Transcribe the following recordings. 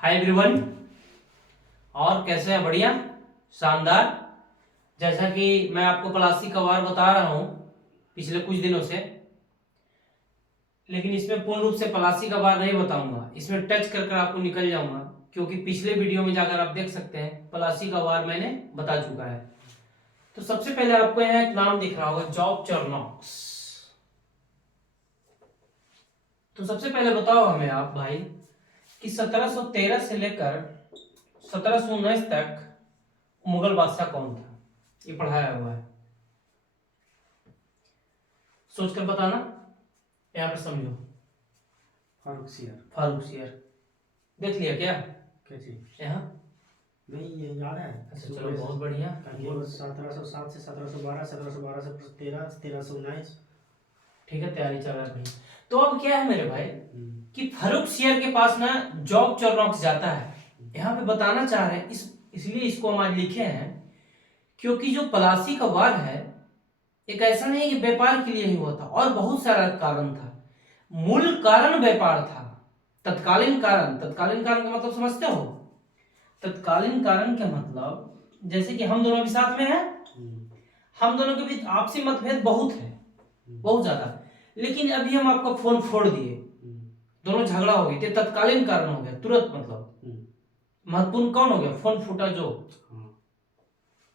Hi everyone. और कैसे हैं? बढ़िया, शानदार। जैसा कि मैं आपको पलासी का वार बता रहा हूं पिछले कुछ दिनों से, लेकिन इसमें पूर्ण रूप से पलासी का वार नहीं बताऊंगा। इसमें टच कर आपको निकल जाऊंगा, क्योंकि पिछले वीडियो में जाकर आप देख सकते हैं पलासी का वार मैंने बता चुका है। तो सबसे पहले आपको यहाँ एक नाम दिख रहा होगा, जॉब चरनॉक्स। तो सबसे पहले बताओ हमें आप भाई कि 1713 से लेकर 1719 तक मुगल बादशाह कौन था? ये पढ़ाया हुआ है, सोचकर बताना। यहाँ पर समझो। फारूक सियर। फारूक सियर देख लिया क्या? क्या चीज? यहाँ नहीं, ये याद है। अच्छा, चलो बहुत बढ़िया। 1707 से 1712, 1712 से 13, 1319। ठीक है, तैयारी चल रहा है भाई। तो अब क्या है मेरे भाई कि फारूक सियर के पास ना जॉब चरनॉक्स जाता है। यहाँ पे बताना चाह रहे हैं इसलिए इसको हम आज लिखे हैं, क्योंकि जो पलासी का वार है एक ऐसा नहीं कि व्यापार के लिए ही हुआ था, और बहुत सारा कारण था। मूल कारण व्यापार था। तत्कालीन कारण का मतलब समझते हो? तत्कालीन कारण का मतलब जैसे कि हम दोनों भी साथ में हैं, हम दोनों के बीच आपसी मतभेद बहुत है, बहुत ज्यादा। लेकिन अभी हम आपका फोन फोड़ दिए, दोनों झगड़ा हो गई, तो तत्कालीन कारण हो गया, तुरंत मतलब। महत्वपूर्ण कौन हो गया? फोन फूटा जो।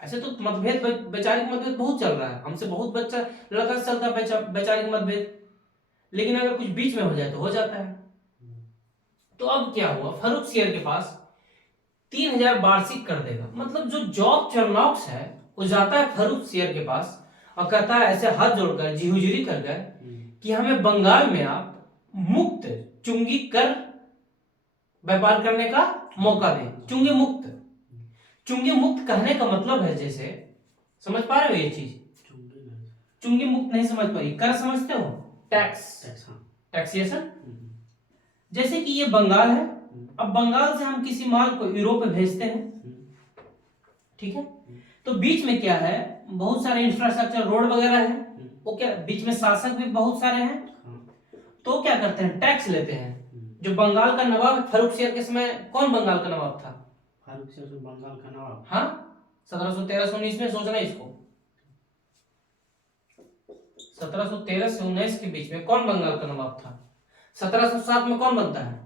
ऐसे तो मतभेद, वैचारिक मतभेद बहुत चल रहा है, हमसे बहुत बच्चा लड़का से चलता है वैचारिक मतभेद, लेकिन अगर कुछ बीच में हो जाए तो हो जाता है। तो अब क्या हुआ, फारूक सियर के पास 3000 वार्षिक कर देगा, मतलब जो जॉब चरनॉक्स है वो जाता है फारूक सियर के पास और कहता है, ऐसे हाथ जोड़कर जी हुजूरी कर गए कि हमें बंगाल में आप मुक्त चुंगी कर व्यापार करने का मौका दें। चुंगी मुक्त कहने का मतलब है, जैसे समझ पा रहे हो ये चीज? चुंगी मुक्त नहीं समझ पाई, कर समझते हो? टैक्सेशन। जैसे कि ये बंगाल है, अब बंगाल से हम किसी माल को यूरोप में भेजते हैं, ठीक है? तो बीच में क्या है, बहुत सारे इंफ्रास्ट्रक्चर, रोड वगैरह है, वो क्या बीच में शासक भी बहुत सारे हैं, तो क्या करते हैं, टैक्स लेते हैं। जो बंगाल का नवाब फारूक सियर के समय, कौन बंगाल का नवाब था? फारूक सियर जो बंगाल का नवाब। हाँ, 1713 से 19 में, सोचना इसको। 1713 से 19 के बीच में कौन बंगाल का नवाब था? 1707 में कौन बनता है?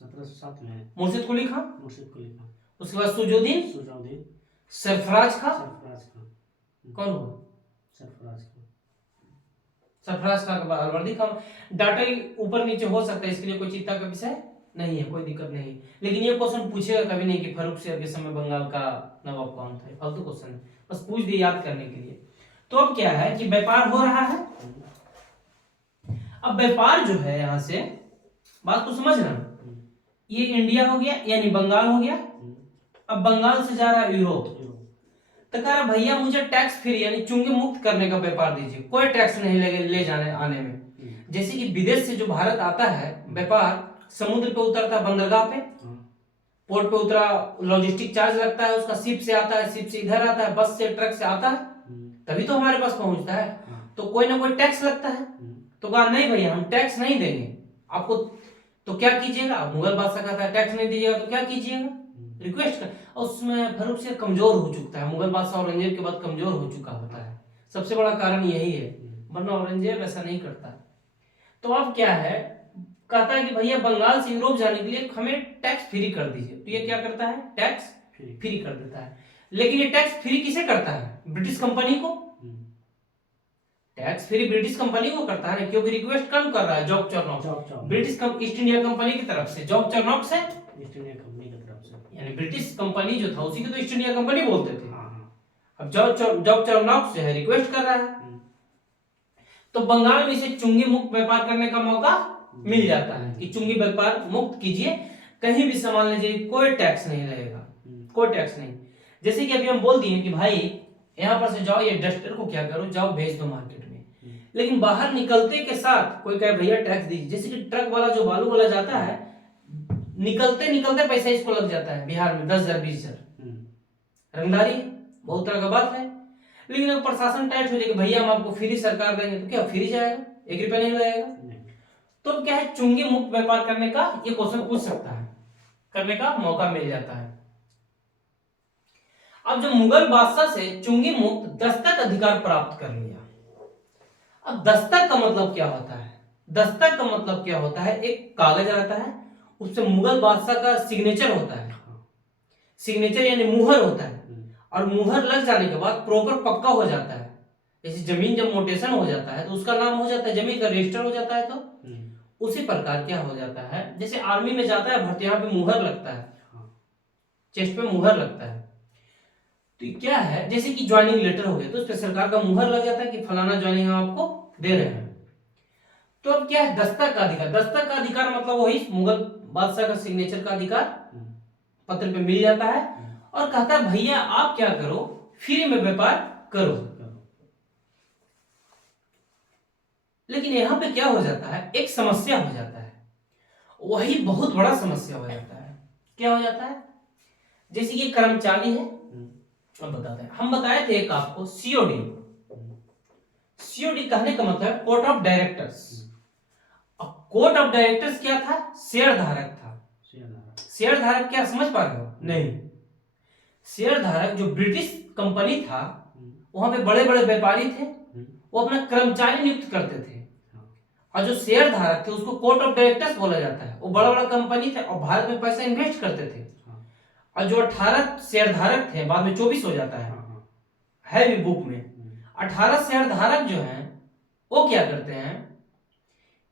1707 में मुर्शिद कुली खां। उसके बाद सुजाउद्दीन। सरफराज खां। कौन हुआ? सरफराज खां के बाद अलवर्दी खां। डाटा ऊपर नीचे हो सकता है, इसके लिए कोई चिंता का विषय नहीं है, कोई दिक्कत नहीं। लेकिन ये क्वेश्चन पूछेगा कभी नहीं कि फारूक सियर के समय बंगाल का नवाब कौन था, फालतू क्वेश्चन है, बस पूछ दिए याद करने के लिए। तो अब क्या है कि व्यापार हो रहा है। अब व्यापार जो है, यहां से बात को समझना, ये इंडिया हो गया यानी बंगाल हो गया, अब बंगाल से जा रहा है यूरोप। तो कह रहा भैया मुझे टैक्स फ्री यानी चुंगी मुक्त करने का व्यापार दीजिए, कोई टैक्स नहीं लगे ले जाने आने में। जैसे कि विदेश से जो भारत आता है व्यापार, समुद्र पे उतरता है बंदरगाह पे, पोर्ट पे उतरा, लॉजिस्टिक चार्ज लगता है उसका, शिप से आता है, शिप से इधर आता है, बस से ट्रक से आता है, तभी तो हमारे पास पहुंचता है, तो कोई ना कोई टैक्स लगता है। तो कहा नहीं भैया हम टैक्स नहीं देंगे आपको, तो क्या कीजिएगा? अब मुगल बादशाह कहता है टैक्स नहीं दीजिएगा तो क्या कीजिएगा? रिक्वेस्ट कर। और उसमें फारूक सियर कमजोर हो चुका है, मुगल बादशाह औरंगजेब के बाद कमजोर हो चुका होता है, सबसे बड़ा कारण यही है, वरना औरंगजेब ऐसा नहीं करता। तो अब क्या है, कहता है कि भैया बंगाल से यूरोप जाने के लिए हमें टैक्स फ्री कर दीजिए। तो ये क्या करता है, टैक्स फ्री कर देता है। लेकिन ये टैक्स फ्री किसे करता है? ब्रिटिश कंपनी को। टैक्स फ्री ब्रिटिश कंपनी को करता है, क्योंकि रिक्वेस्ट कम कर रहा है Job Charnock's, British East India Company की तरफ से। जॉब चरनॉक्स है ईस्ट इंडिया कंपनी की तरफ से, यानी ब्रिटिश कंपनी जो था उसी को तो ईस्ट इंडिया कंपनी बोलते थे। अब जॉब चरनॉक्स जो है रिक्वेस्ट कर रहा है, तो बंगाल में इसे चुंगी मुक्त व्यापार करने का मौका मिल जाता है कि चुंगी व्यापार मुक्त कीजिए, कहीं भी सामान लीजिए, कोई टैक्स नहीं लगेगा, कोई टैक्स नहीं। जैसे कि अभी हम बोल दिए कि भाई यहाँ पर से जाओ, ये डस्टर को क्या करो, जाओ भेज दो मार्केट में, लेकिन बाहर निकलते के साथ कोई कहे भैया टैक्स दीजिए। जैसे कि ट्रक वाला जो बालू वाला जाता है, निकलते निकलते पैसा इसको लग जाता है बिहार में 10,000 20,000, रंगदारी बहुत तरह का बात है। लेकिन अगर प्रशासन टाइट हो जाएगा, भैया हम आपको फ्री सरकार देंगे, तो क्या फ्री जाएगा? 1 रुपया नहीं लगेगा। तो क्या है, चुंगी मुक्त व्यापार करने का ये क्वेश्चन पूछ सकता है, करने का मौका मिल जाता है। अब जो मुगल बादशाह से चुंगी मुक्त दस्तक अधिकार प्राप्त कर लिया। अब दस्तक का मतलब क्या होता है? दस्तक का मतलब क्या होता है? एक कागज रहता है, उस पे मुगल बादशाह का सिग्नेचर होता है, सिग्नेचर यानी मुहर होता है, और मुहर लग जाने के बाद प्रॉपर पक्का हो जाता है। जैसे जमीन जब मोटेशन हो जाता है तो उसका नाम हो जाता है, जमीन का रजिस्टर हो जाता है, तो उसी प्रकार क्या हो जाता है, जैसे आर्मी में जाता है भर्ती, यहाँ पे मुहर लगता है, चेस्ट पे मुहर लगता है। तो क्या है, जैसे कि ज्वाइनिंग लेटर हो गया तो उस पर सरकार का मुहर लग जाता है कि फलाना ज्वाइनिंग हम आपको दे रहे हैं। तो अब क्या है, दस्तक का अधिकार। दस्तक का अधिकार मतलब वही मुगल बादशाह का सिग्नेचर का अधिकार पत्र पे मिल जाता है, और कहता है भैया आप क्या करो, फ्री में व्यापार करो। लेकिन यहां पे क्या हो जाता है, एक समस्या हो जाता है, वही बहुत बड़ा समस्या हो जाता है। क्या हो जाता है, जैसे ये कर्मचारी है, अब बताते हैं, हम बताए थे एक आपको सीओडी। सीओडी कहने का मतलब है कोर्ट ऑफ डायरेक्टर्स। अब कोर्ट ऑफ डायरेक्टर्स क्या था, शेयर धारक था। शेयर धारक क्या समझ पा रहे हो? नहीं, शेयर धारक जो ब्रिटिश कंपनी था, वहां पे बड़े बड़े व्यापारी थे, वो अपना कर्मचारी नियुक्त करते थे, और जो शेयर धारक थे उसको कोर्ट ऑफ डायरेक्टर्स बोला जाता है। वो बड़ा बड़ा कंपनी थे और भारत में पैसा इन्वेस्ट करते थे, और जो 18 शेयर धारक थे, बाद में 24 हो जाता है भी बुक में। 18 शेयर धारक जो हैं वो क्या करते हैं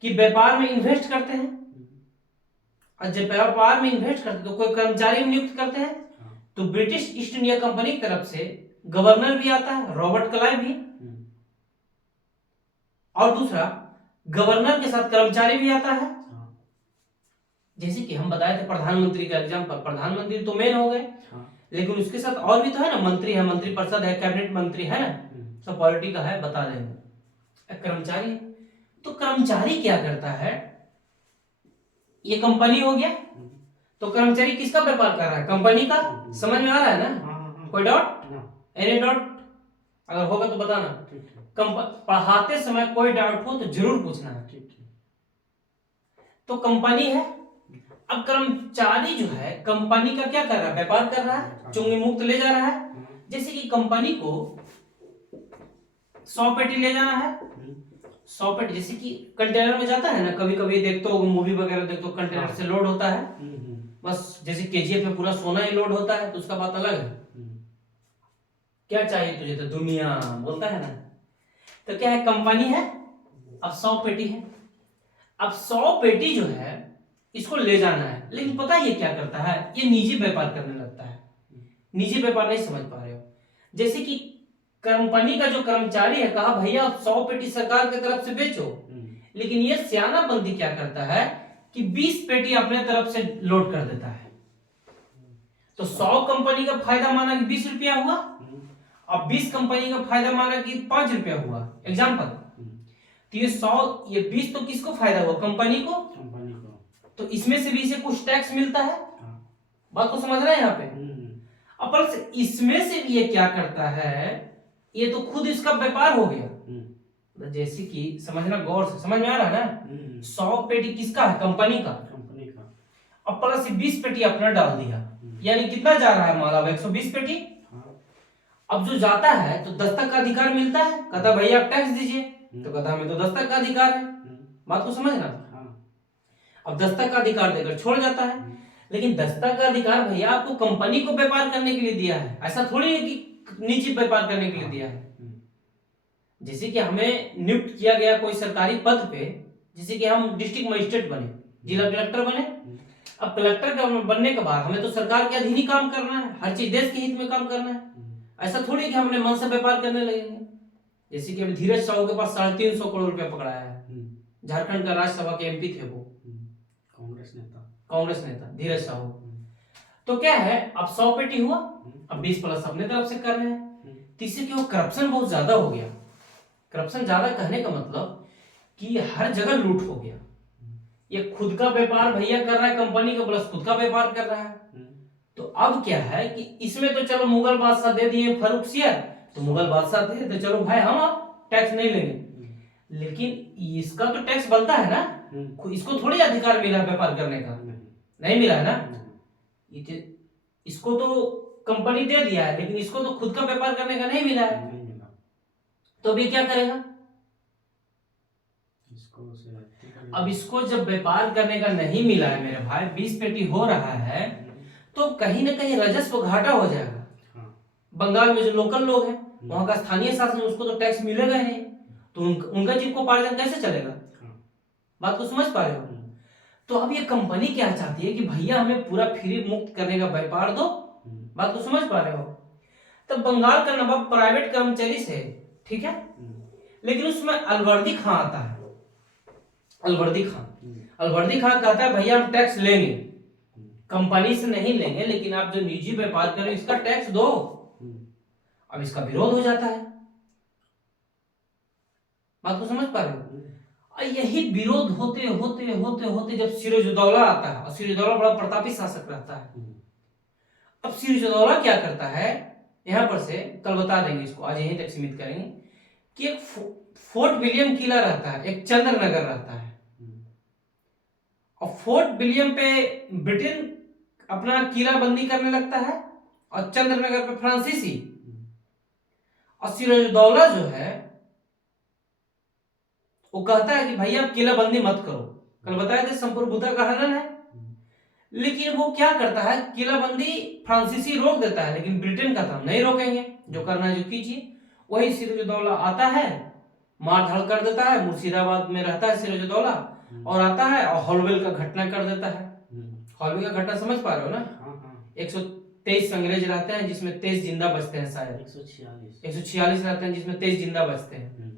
कि व्यापार में इन्वेस्ट करते हैं, और जब व्यापार में इन्वेस्ट करते हैं तो कोई कर्मचारी नियुक्त करते हैं। तो ब्रिटिश ईस्ट इंडिया कंपनी की तरफ से गवर्नर भी आता है, रॉबर्ट क्लाइव भी, और दूसरा गवर्नर के साथ कर्मचारी भी आता है। जैसे कि हम बताए थे प्रधानमंत्री का एग्जाम्पल, प्रधानमंत्री तो मेन हो गए, लेकिन उसके साथ और भी तो है ना, मंत्री है, मंत्री परिषद है, कैबिनेट मंत्री है ना, सब पॉलिटी का है, बता देंगे। कर्मचारी, तो कर्मचारी क्या करता है, ये कंपनी हो गया, तो कर्मचारी किसका व्यापार कर रहा है, कंपनी का। समझ में आ रहा है ना? कोई डाउट? Any doubt? अगर होगा तो बताना। पढ़ाते समय कोई डाउट हो तो जरूर पूछना है। तो कंपनी है, अब कर्मचारी जो है कंपनी का क्या कर रहा है, व्यापार कर रहा है, चुंगी मुक्त ले जा रहा है। जैसे कि कंपनी को 100 पेटी ले जाना है, 100 पेटी, जैसे कि कंटेनर में जाता है ना, कभी कभी देखते हो मूवी वगैरह देखते हो, कंटेनर से लोड होता है, बस जैसे केजीएफ में पूरा सोना ही लोड होता है, तो उसका बात अलग है। क्या चाहिए तुझे, तो दुनिया बोलता है ना। तो क्या है, कंपनी है, अब 100 पेटी है, अब 100 पेटी जो है इसको ले जाना है, लेकिन पता है ये क्या करता है, ये निजी व्यापार करने लगता है। निजी व्यापार नहीं समझ पा रहे हो? जैसे कि कंपनी का जो कर्मचारी है कहा भैया 100 पेटी सरकार की तरफ से बेचो, लेकिन ये सियाना बंदी क्या करता है कि 20 पेटी अपने तरफ से लोड कर देता है। तो 100 कंपनी का फायदा माना कि 20 रुपया हुआ, अब 20 कंपनी का फायदा माना कि 5 रुपया हुआ, एग्जाम्पल। तो ये 100, ये 20 तो किसको फायदा हुआ, कंपनी को। तो इसमें से भी इसे कुछ टैक्स मिलता है, बात को समझ रहे हैं यहाँ पे। अब प्लस इसमें से भी ये क्या करता है, ये तो खुद इसका व्यापार हो गया। जैसे कि समझना, गौर से समझ में आ रहा है ना। 100 पेटी किसका है, कंपनी का। अब प्लस 20 पेटी अपना डाल दिया, यानी कितना जा रहा है माल, अब 120 पेटी। अब जो जाता है तो दस्तक का अधिकार मिलता है, कहता भैया आप टैक्स दीजिए, तो कहता हमें तो दस्तक का अधिकार है, बात को समझना। अब दस्तक का अधिकार देकर छोड़ जाता है, लेकिन दस्तक का अधिकार भैया आपको कंपनी को व्यापार करने के लिए दिया है, ऐसा थोड़ी है कि निजी व्यापार करने के लिए दिया है। जैसे कि हमें नियुक्त किया गया कोई सरकारी पद पे, जैसे कि हम डिस्ट्रिक्ट मजिस्ट्रेट बने, जिला कलेक्टर बने। अब कलेक्टर का बनने के बाद हमें तो सरकार के अधीन ही काम करना है, हर चीज देश के हित में काम करना है। ऐसा थोड़ी कि हमने मन से व्यापार करने लगेंगे। जैसे कि अभी धीरज साहू के पास 350 करोड़ रुपया पकड़ाया है, झारखंड का राज्यसभा के एमपी थे, वो कांग्रेस नेता धीरज साहू। तो क्या है, अब 100 पेटी हुआ, अब 20 प्लस अपने तरफ से कर रहे हैं। तीसरे क्या, करप्शन बहुत ज्यादा हो गया। करप्शन ज्यादा कहने का मतलब कि हर जगह लूट हो गया। ये खुद का व्यापार भैया कर रहा है, कंपनी का प्लस खुद का व्यापार कर रहा है। तो अब क्या है कि इसमें तो चलो मुगल बादशाह दे दिए फर्रुख सियर, तो मुगल बादशाह दे तो चलो भाई हम अब टैक्स नहीं लेंगे, लेकिन इसका तो टैक्स बनता है ना, इसको थोड़ी अधिकार मिला व्यापार करने का, नहीं मिला है ना। इसको तो कंपनी दे दिया है, लेकिन इसको तो खुद का व्यापार करने का नहीं मिला है, नहीं मिला। तो अभी क्या करेगा? इसको अब इसको जब व्यापार करने का नहीं मिला है मेरे भाई, 20 पेटी हो रहा है, तो कहीं ना कहीं राजस्व घाटा हो जाएगा। हाँ। बंगाल में जो लोकल लोग हैं, वहां का स्थानीय शासन, उसको तो टैक्स मिलेगा ही नहीं, तो उनका जीविकोपार्जन कैसे चलेगा? हाँ। बात को समझ पा रहे हो? तो अब ये कंपनी क्या चाहती है कि भैया हमें पूरा फ्री मुक्त करने का व्यापार दो। बात को समझ पा रहे हो? तब बंगाल का नवाब प्राइवेट कर्मचारी से, ठीक है, लेकिन उसमें अलवर्दी खां आता है। अलवर्दी खां कहता है भैया हम टैक्स लेंगे, कंपनी से नहीं लेंगे, लेकिन आप जो निजी व्यापार कर रहे हो इसका टैक्स दो। अब इसका विरोध हो जाता है। बात को समझ पा रहे हो? और यही विरोध होते होते होते होते जब सिराजुद्दौला आता है, और सिराजुद्दौला बड़ा प्रतापी शासक रहता है। अब सिराजुद्दौला क्या करता है, यहां पर से कल बता देंगे, इसको आज यहीं तक सीमित करेंगे, कि एक फोर्ट विलियम किला रहता है, एक चंद्र नगर रहता है, और फोर्ट विलियम पे ब्रिटेन अपना किला बंदी करने लगता है, और चंद्र नगर पे फ्रांसीसी। और सिराजुद्दौला जो है वो कहता है कि भैया आप किला बंदी मत करो, कल बताया था संप्रभुता का हनन है, लेकिन वो क्या करता है, किला बंदी फ्रांसीसी रोक देता है, लेकिन ब्रिटेन का हम नहीं रोकेंगे, जो करना है जो कीजिए। वही सिराजुद्दौला आता है, मार धाड़ कर देता है, मुर्शिदाबाद में रहता है सिराजुद्दौला, और आता है और हॉलवेल का घटना कर देता है। हॉलवेल का घटना समझ पा रहे हो ना? 123 अंग्रेज रहते हैं, जिसमें 23 जिंदा बचते हैं, शायद 146 रहते हैं, जिसमें 23 जिंदा बचते हैं।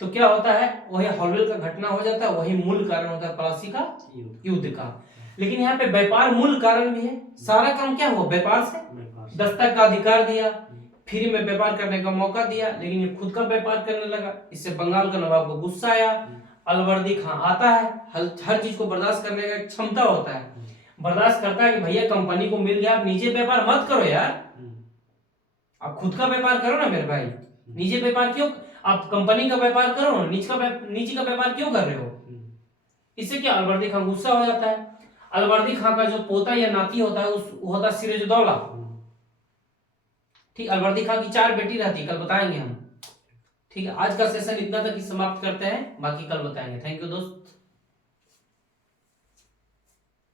तो क्या होता है, वही हॉलवेल का घटना हो जाता है, वही मूल कारण होता है प्लासी का युद्ध का। लेकिन यहाँ पे व्यापार मूल कारण भी है। सारा काम क्या हुआ, व्यापार से। दस्तक का अधिकार दिया, फ्री में व्यापार करने का मौका दिया, लेकिन ये खुद का व्यापार करने लगा। इससे बंगाल का नवाब को गुस्सा आया। अलवर्दी खां आता है, हर चीज को बर्दाश्त करने का क्षमता होता है, बर्दाश्त करता है कि भैया कंपनी को मिल गया, आप निजी व्यापार मत करो यार, आप खुद का व्यापार करो ना मेरे भाई। निजी व्यापार क्यों, आप कंपनी का व्यापार करो, निजी का व्यापार क्यों कर रहे हो? इससे क्या, अलवर्दी खां गुस्सा हो जाता है। अलवर्दी खां का जो पोता या नाती होता है वो होता है सिराजुद्दौला। ठीक, अलवर्दी खां की 4 बेटी रहती है, कल बताएंगे हम। ठीक है, आज का सेशन इतना तक ही समाप्त करते हैं, बाकी कल बताएंगे। थैंक यू दोस्त।